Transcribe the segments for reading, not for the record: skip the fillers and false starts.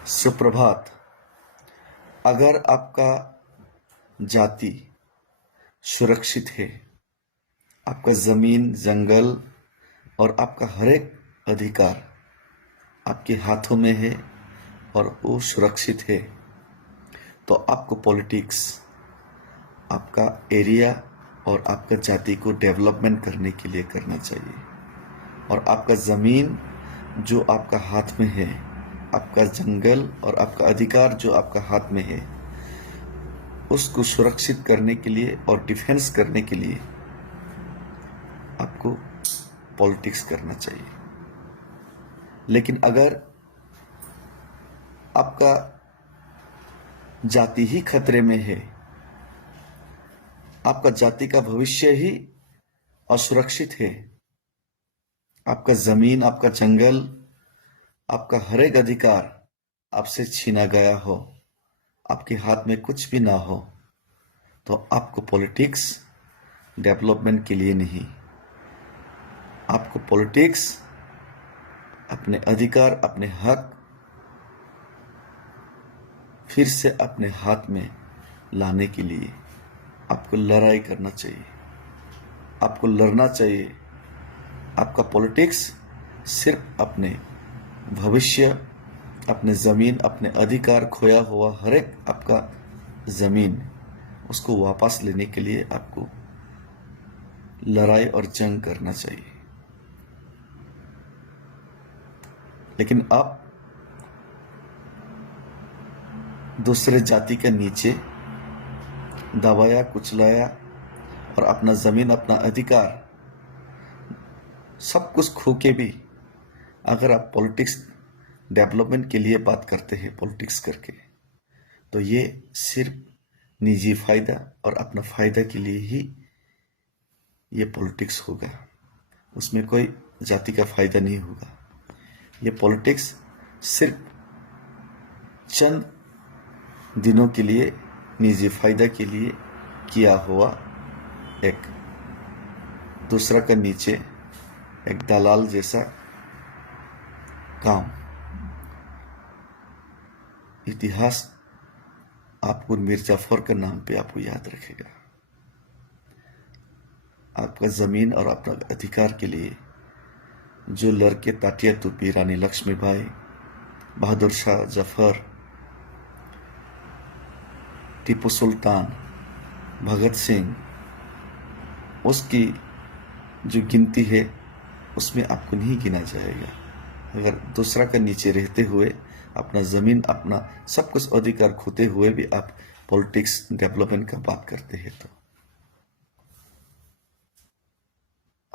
सुप्रभात। अगर आपका जाति सुरक्षित है, आपका जमीन, जंगल और आपका हर एक अधिकार आपके हाथों में है और वो सुरक्षित है, तो आपको पॉलिटिक्स आपका एरिया और आपका जाति को डेवलपमेंट करने के लिए करना चाहिए। और आपका जमीन जो आपका हाथ में है, आपका जंगल और आपका अधिकार जो आपका हाथ में है, उसको सुरक्षित करने के लिए और डिफेंस करने के लिए आपको पॉलिटिक्स करना चाहिए। लेकिन अगर आपका जाति ही खतरे में है, आपका जाति का भविष्य ही असुरक्षित है, आपका जमीन, आपका जंगल, आपका हर एक अधिकार आपसे छीना गया हो, आपके हाथ में कुछ भी ना हो, तो आपको पॉलिटिक्स डेवलपमेंट के लिए नहीं, आपको पॉलिटिक्स अपने अधिकार, अपने हक फिर से अपने हाथ में लाने के लिए आपको लड़ाई करना चाहिए, आपको लड़ना चाहिए। आपका पॉलिटिक्स सिर्फ अपने भविष्य, अपने जमीन, अपने अधिकार, खोया हुआ हर एक आपका जमीन, उसको वापस लेने के लिए आपको लड़ाई और जंग करना चाहिए। लेकिन आप दूसरे जाति के नीचे दबाया, कुचलाया और अपना जमीन, अपना अधिकार सब कुछ खो के भी अगर आप पॉलिटिक्स डेवलपमेंट के लिए बात करते हैं पॉलिटिक्स करके, तो ये सिर्फ निजी फायदा और अपना फायदा के लिए ही ये पॉलिटिक्स होगा, उसमें कोई जाति का फायदा नहीं होगा। ये पॉलिटिक्स सिर्फ चंद दिनों के लिए निजी फायदा के लिए किया हुआ एक दूसरा का नीचे एक दलाल जैसा काम। इतिहास आपको मीर जाफर के नाम पे आपको याद रखेगा। आपका जमीन और अपना अधिकार के लिए जो लड़के ताटिया टोपी, रानी लक्ष्मीबाई, बहादुर शाह जफर, टीपू सुल्तान, भगत सिंह, उसकी जो गिनती है उसमें आपको नहीं गिना जाएगा। अगर दूसरा का नीचे रहते हुए अपना जमीन, अपना सब कुछ अधिकार खोते हुए भी आप पॉलिटिक्स डेवलपमेंट का बात करते हैं, तो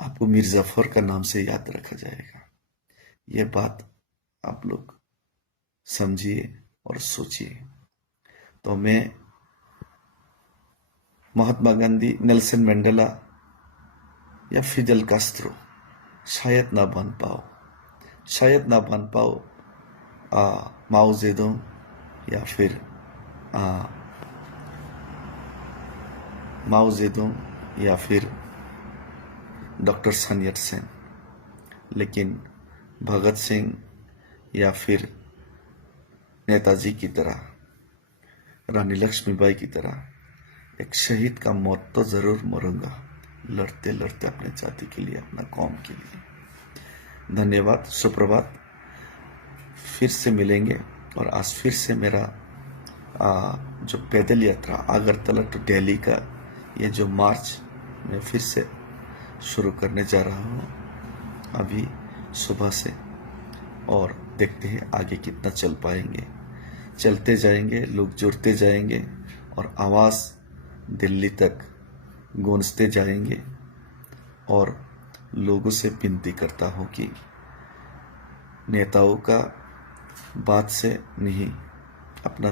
आपको मीर जाफर का नाम से याद रखा जाएगा। यह बात आप लोग समझिए और सोचिए। तो मैं महात्मा गांधी, नेल्सन मंडेला या फिडेल कास्ट्रो शायद ना बन पाओ, शायद ना बन पाओ माओ जेडोंग या फिर माओ जेडोंग या फिर डॉक्टर सन यट सेन, लेकिन भगत सिंह या फिर नेताजी की तरह, रानी लक्ष्मीबाई की तरह एक शहीद का मौत तो जरूर मरूंगा, लड़ते लड़ते अपने जाति के लिए, अपना कौम के लिए। धन्यवाद, सुप्रभात। फिर से मिलेंगे। और आज फिर से मेरा जो पैदल यात्रा अगरतला टू दिल्ली का ये जो मार्च मैं फिर से शुरू करने जा रहा हूँ अभी सुबह से, और देखते हैं आगे कितना चल पाएंगे। चलते जाएंगे, लोग जुड़ते जाएंगे और आवाज़ दिल्ली तक गूंजते जाएंगे। और लोगों से विनती करता हूँ कि नेताओं का बात से नहीं, अपना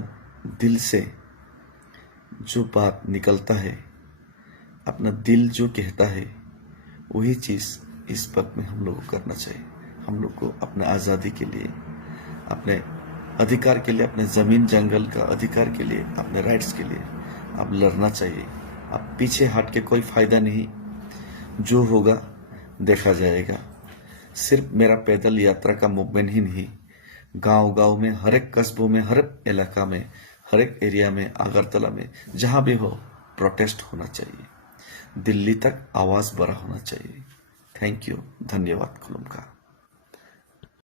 दिल से जो बात निकलता है, अपना दिल जो कहता है, वही चीज़ इस वक्त में हम लोग को करना चाहिए। हम लोग को अपने आज़ादी के लिए, अपने अधिकार के लिए, अपने ज़मीन जंगल का अधिकार के लिए, अपने राइट्स के लिए अब लड़ना चाहिए। अब पीछे हट के कोई फायदा नहीं, जो होगा देखा जाएगा। सिर्फ मेरा पैदल यात्रा का मूवमेंट ही नहीं, गांव गांव में, हर एक कस्बों में, हर एक इलाका में, हर एक एरिया में, अगरतला में, जहां भी हो प्रोटेस्ट होना चाहिए। दिल्ली तक आवाज बड़ा होना चाहिए। थैंक यू, धन्यवाद खुलुमका।